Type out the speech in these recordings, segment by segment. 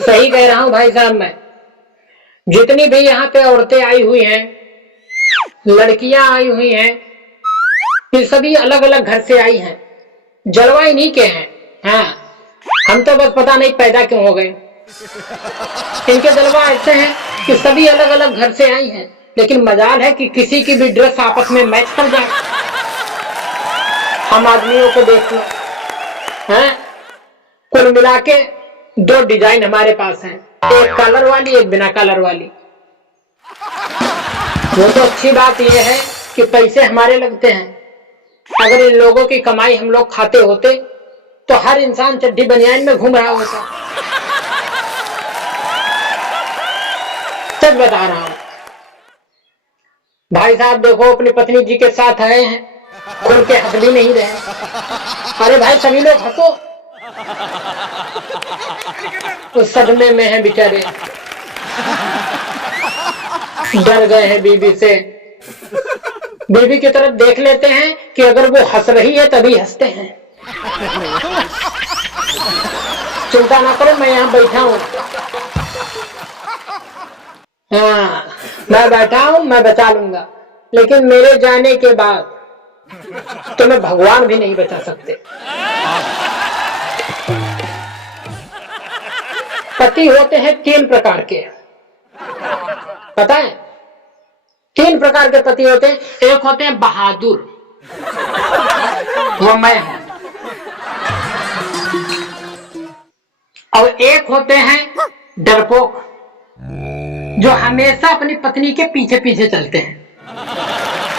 सही कह रहा हूं भाई साहब। मैं जितनी भी यहाँ पे औरतें आई हुई हैं, लड़कियां आई हुई हैं, ये सभी अलग अलग घर से आई हैं, जलवा इन्हीं के हैं। हाँ, हम तो बस पता नहीं पैदा क्यों हो गए। इनके जलवा ऐसे हैं कि सभी अलग अलग घर से आई हैं, लेकिन मजाल है कि किसी की भी ड्रेस आपस में मैच कर जाए। हम आदमियों को देख लो, हैं? कुल मिला के 2 डिजाइन हमारे पास हैं, एक कलर वाली, एक बिना कलर वाली। वो तो अच्छी बात यह है कि पैसे हमारे लगते हैं। अगर इन लोगों की कमाई हम लोग खाते होते तो हर इंसान चड्डी बनियान में घूम रहा होता। सच बता रहा हूं भाई साहब। देखो, अपनी पत्नी जी के साथ आए हैं, खुल के हंस भी नहीं रहे। अरे भाई, सभी लोग हंसो। उस सदमे में है बेचारे, डर गए हैं बीवी से। बीवी की तरफ देख लेते हैं कि अगर वो हंस रही है तभी हंसते हैं। चिंता ना करो, मैं यहाँ बैठा हूँ। हाँ, मैं बैठा हूँ, मैं बचा लूंगा, लेकिन मेरे जाने के बाद तुम्हें भगवान भी नहीं बचा सकते। पति होते हैं 3 प्रकार के, पता है? 3 प्रकार के पति होते हैं। एक होते हैं बहादुर, वो मैं हूं। और एक होते हैं डरपोक, जो हमेशा अपनी पत्नी के पीछे पीछे चलते हैं।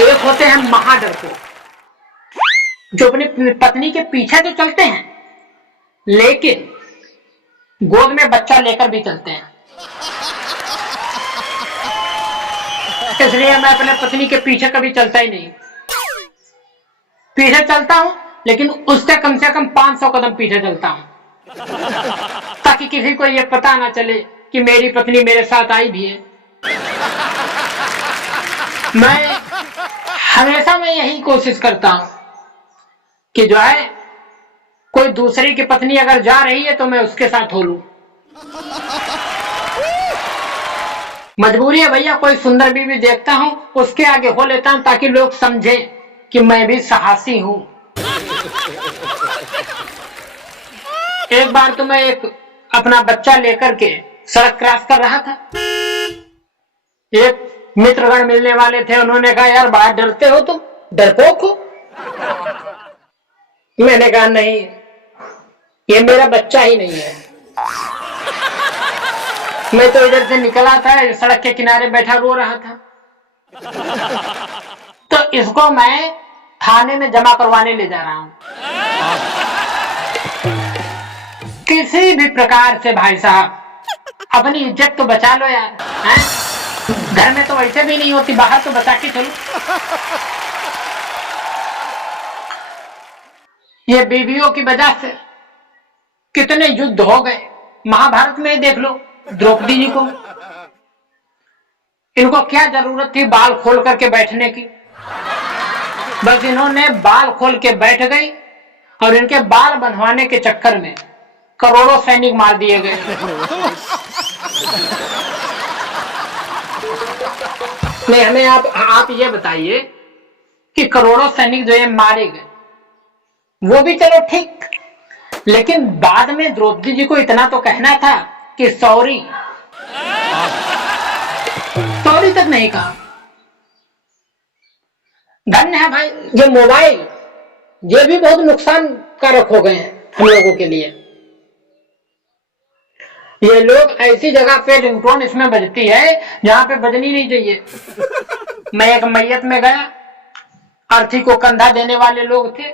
एक होते हैं महाडरपोक, जो अपनी पत्नी के पीछे तो चलते हैं, लेकिन गोद में बच्चा लेकर भी चलते हैं। इसलिए मैं अपने पत्नी के पीछे कभी चलता ही नहीं। पीछे चलता हूं, लेकिन उससे कम 500 कदम पीछे चलता हूं, ताकि किसी को यह पता ना चले कि मेरी पत्नी मेरे साथ आई भी है। मैं हमेशा यही कोशिश करता हूं कि जो है, कोई दूसरी की पत्नी अगर जा रही है तो मैं उसके साथ हो लूं। मजबूरी है भैया, कोई सुंदर बीवी देखता हूं, उसके आगे हो लेता हूं, ताकि लोग समझे कि मैं भी साहसी हूं। एक बार तो मैं अपना बच्चा लेकर के सड़क क्रॉस कर रहा था। एक मित्रगण मिलने वाले थे, उन्होंने कहा, यार बड़ा डरते हो तुम, डरपोक हो। मैंने कहा, नहीं, ये मेरा बच्चा ही नहीं है। मैं तो इधर से निकला था, सड़क के किनारे बैठा रो रहा था, तो इसको मैं थाने में जमा करवाने ले जा रहा हूं। किसी भी प्रकार से भाई साहब, अपनी इज्जत तो बचा लो यार, हैं? घर में तो वैसे भी नहीं होती, बाहर तो बचा के चलो। ये बीवियों की वजह से कितने युद्ध हो गए। महाभारत में देख लो द्रौपदी जी को, इनको क्या जरूरत थी बाल खोल करके बैठने की? बस इन्होंने बाल खोल के बैठ गई, और इनके बाल बनवाने के चक्कर में करोड़ों सैनिक मार दिए गए। नहीं, हमें आप ये बताइए कि करोड़ों सैनिक जो ये मारे गए, वो भी चलो ठीक, लेकिन बाद में द्रौपदी जी को इतना तो कहना था कि सॉरी तक नहीं कहा। धन्य है भाई, ये मोबाइल, ये भी बहुत नुकसान कारक हो गए हैं हम लोगों के लिए। ये लोग ऐसी जगह पे रिंगटोन इसमें बजती है जहां पे बजनी नहीं चाहिए। मैं एक मैयत में गया, अर्थी को कंधा देने वाले लोग थे,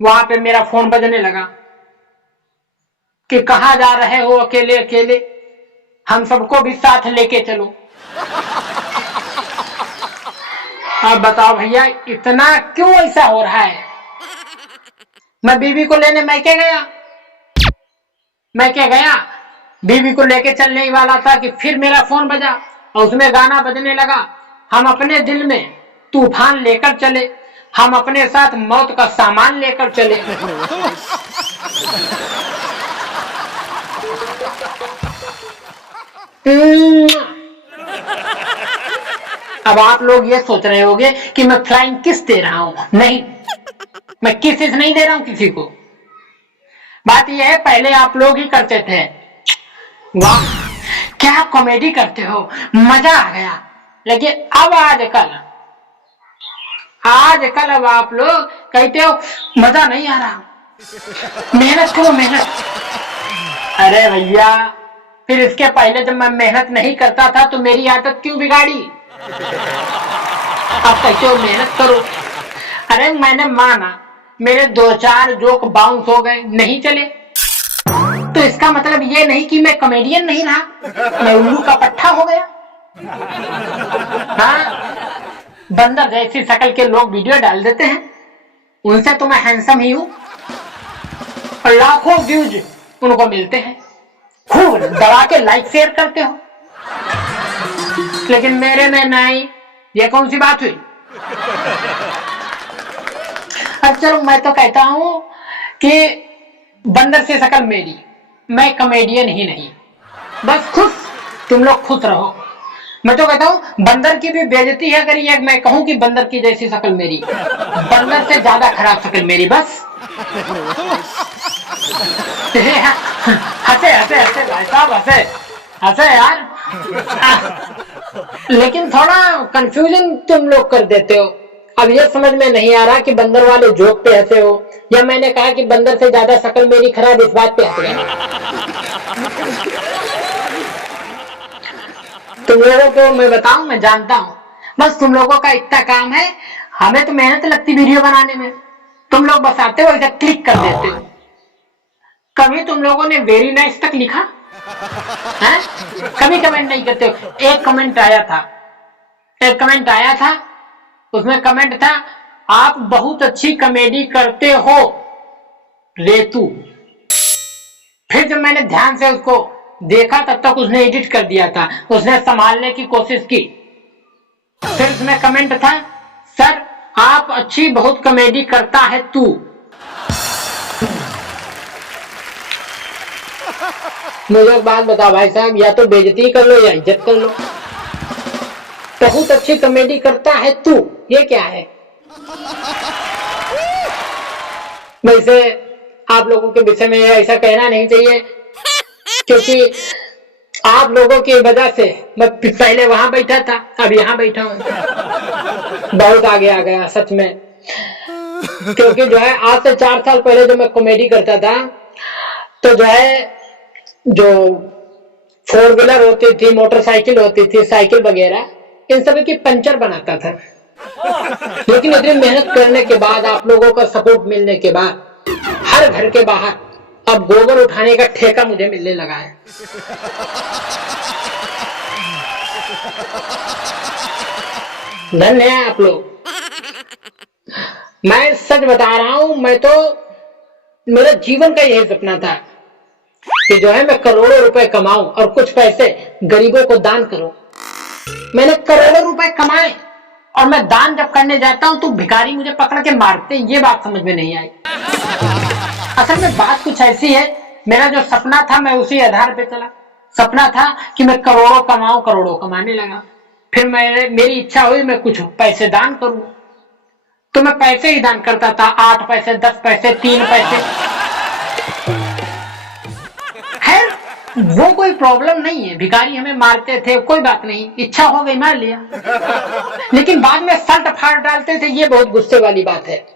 वहां पे मेरा फोन बजने लगा कि कहां जा रहे हो अकेले अकेले, हम सबको भी साथ लेके चलो। अब बताओ भैया, इतना क्यों ऐसा हो रहा है? मैं बीवी को लेने मैके गया, बीवी को लेके चलने ही वाला था कि फिर मेरा फोन बजा और उसमें गाना बजने लगा, हम अपने दिल में तूफान लेकर चले, हम अपने साथ मौत का सामान लेकर चले। अब आप लोग ये सोच रहे होंगे कि मैं फ्लाइंग किस दे रहा हूं। नहीं, मैं किसेस नहीं दे रहा हूं किसी को। बात यह है, पहले आप लोग ही करते थे। वाह क्या कॉमेडी करते हो, मजा आ गया। लेकिन अब आजकल अब आप लोग कहते हो मजा नहीं आ रहा, मेहनत करो मेहनत। अरे भैया, फिर इसके पहले जब मैं मेहनत नहीं करता था तो मेरी आदत क्यों बिगाड़ी? अब कहते हो मेहनत करो। अरे मैंने माना मेरे 2-4 जोक बाउंस हो गए, नहीं चले, तो इसका मतलब ये नहीं कि मैं कॉमेडियन नहीं रहा, मैं उल्लू का पट्टा हो गया। हाँ, बंदर जैसी शक्ल के लोग वीडियो डाल देते हैं, उनसे तो मैं हैंडसम ही हूं और लाखों व्यूज उनको मिलते हैं, खूब दबा के लाइक शेयर करते हो, लेकिन मेरे में नहीं। ये कौन सी बात हुई? अब चलो, मैं तो कहता हूं कि बंदर से शक्ल मेरी, मैं कॉमेडियन ही नहीं, बस खुश, तुम लोग खुश रहो। मैं तो कहता हूं बंदर की भी बेइज्जती है अगर ये मैं कहूं कि बंदर की जैसी शक्ल मेरी, बंदर से ज्यादा खराब शक्ल मेरी, बस। हंसे हंसे हंसे भाई साहब, हंसे हंसे यार। लेकिन थोड़ा कंफ्यूजन तुम लोग कर देते हो। अब ये समझ में नहीं आ रहा कि बंदर वाले जोक पे हंसे हो या मैंने कहा कि बंदर से ज्यादा शक्ल मेरी खराब, इस बात पे हंस गए। तुम लोगों को मैं बताऊं, मैं जानता हूं, बस तुम लोगों का इतना काम है, हमें तो मेहनत लगती वीडियो बनाने में, तुम लोग बस आते हो इधर क्लिक कर देते हो। कभी तुम लोगों ने वेरी नाइस तक लिखा है? कभी कमेंट नहीं करते हो। एक कमेंट आया था, उसमें कमेंट था, आप बहुत अच्छी कॉमेडी करते हो रेतू। फिर जब मैंने ध्यान से उसको देखा तब तक उसने एडिट कर दिया था, उसने संभालने की कोशिश की। फिर उसमें कमेंट था, सर आप अच्छी बहुत कॉमेडी करता है तू। मुझे एक बात बता भाई साहब, या तो बेइज्जती कर लो या इज्जत कर लो। बहुत अच्छी कॉमेडी करता है तू, ये क्या है? वैसे आप लोगों के विषय में ऐसा कहना नहीं चाहिए, क्योंकि आप लोगों की वजह से मैं पहले वहां बैठा था, अब यहाँ बैठा हूं। बहुत आगे आ गया सच में, क्योंकि जो है आज से 4 साल पहले जब मैं कॉमेडी करता था तो जो है, जो 4 व्हीलर होती थी, मोटरसाइकिल होती थी, साइकिल वगैरह, इन सभी की पंचर बनाता था। लेकिन इतनी मेहनत करने के बाद, आप लोगों का सपोर्ट मिलने के बाद, हर घर के बाहर अब गोबर उठाने का ठेका मुझे मिलने लगा है। धन्य है आप लोग। मैं सच बता रहा हूं, मैं तो, मेरा जीवन का यही सपना था कि जो है मैं करोड़ों रुपए कमाऊं और कुछ पैसे गरीबों को दान करूं। मैंने करोड़ों रुपए कमाए और मैं दान जब करने जाता हूं तो भिखारी मुझे पकड़ के मारते हैं। ये बात समझ में नहीं आई। असल में बात कुछ ऐसी है, मेरा जो सपना था मैं उसी आधार पे चला। सपना था कि मैं करोड़ों कमाऊं, करोड़ों कमाने लगा। फिर मेरी इच्छा हुई मैं कुछ पैसे दान करूं, तो मैं पैसे ही दान करता था, 8 पैसे, 10 पैसे, 3 पैसे। खैर वो कोई प्रॉब्लम नहीं है, भिखारी हमें मारते थे, कोई बात नहीं, इच्छा हो गई मार लिया। लेकिन बाद में सल्ट फाड़ डालते थे, ये बहुत गुस्से वाली बात है।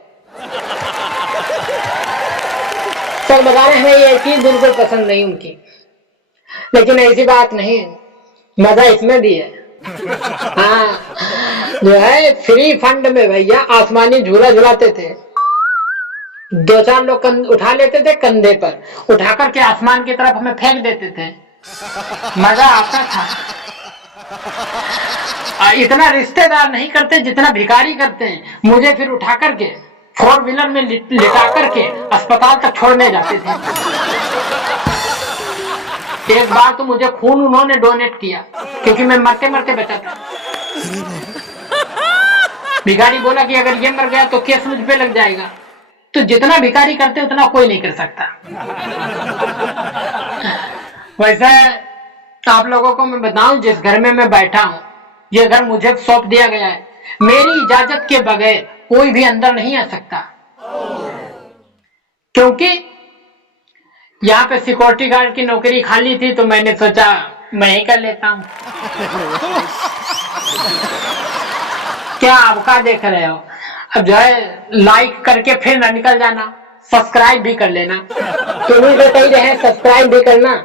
सब बता रहे हैं ये चीज बिल्कुल पसंद नहीं उनकी, लेकिन ऐसी बात नहीं है, मजा इसमें भी है। हाँ, जो है फ्री फंड में भैया आसमानी झूला झुलाते थे। 2-4 लोग उठा लेते थे कंधे पर, उठा करके आसमान की तरफ हमें फेंक देते थे, मजा आता था। इतना रिश्तेदार नहीं करते जितना भिखारी करते हैं। मुझे फिर उठा करके 4 व्हीलर में लिटा करके अस्पताल तक छोड़ने जाते थे। एक बार तो मुझे खून उन्होंने डोनेट किया, क्योंकि मैं मरते मरते बचा था। भिखारी बोला कि अगर ये मर गया तो केस मुझ पे लग जाएगा। तो जितना भिखारी करते उतना कोई नहीं कर सकता। वैसे आप लोगों को मैं बताऊं, जिस घर में मैं बैठा हूं, ये घर मुझे सौंप दिया गया है। मेरी इजाजत के बगैर कोई भी अंदर नहीं आ सकता, क्योंकि यहाँ पे सिक्योरिटी गार्ड की नौकरी खाली थी, तो मैंने सोचा मैं ही कर लेता हूँ। क्या आपका देख रहे हो? अब जो है लाइक करके फिर ना निकल जाना, सब्सक्राइब भी कर लेना। तुम्हें जो कही रहे सब्सक्राइब भी करना।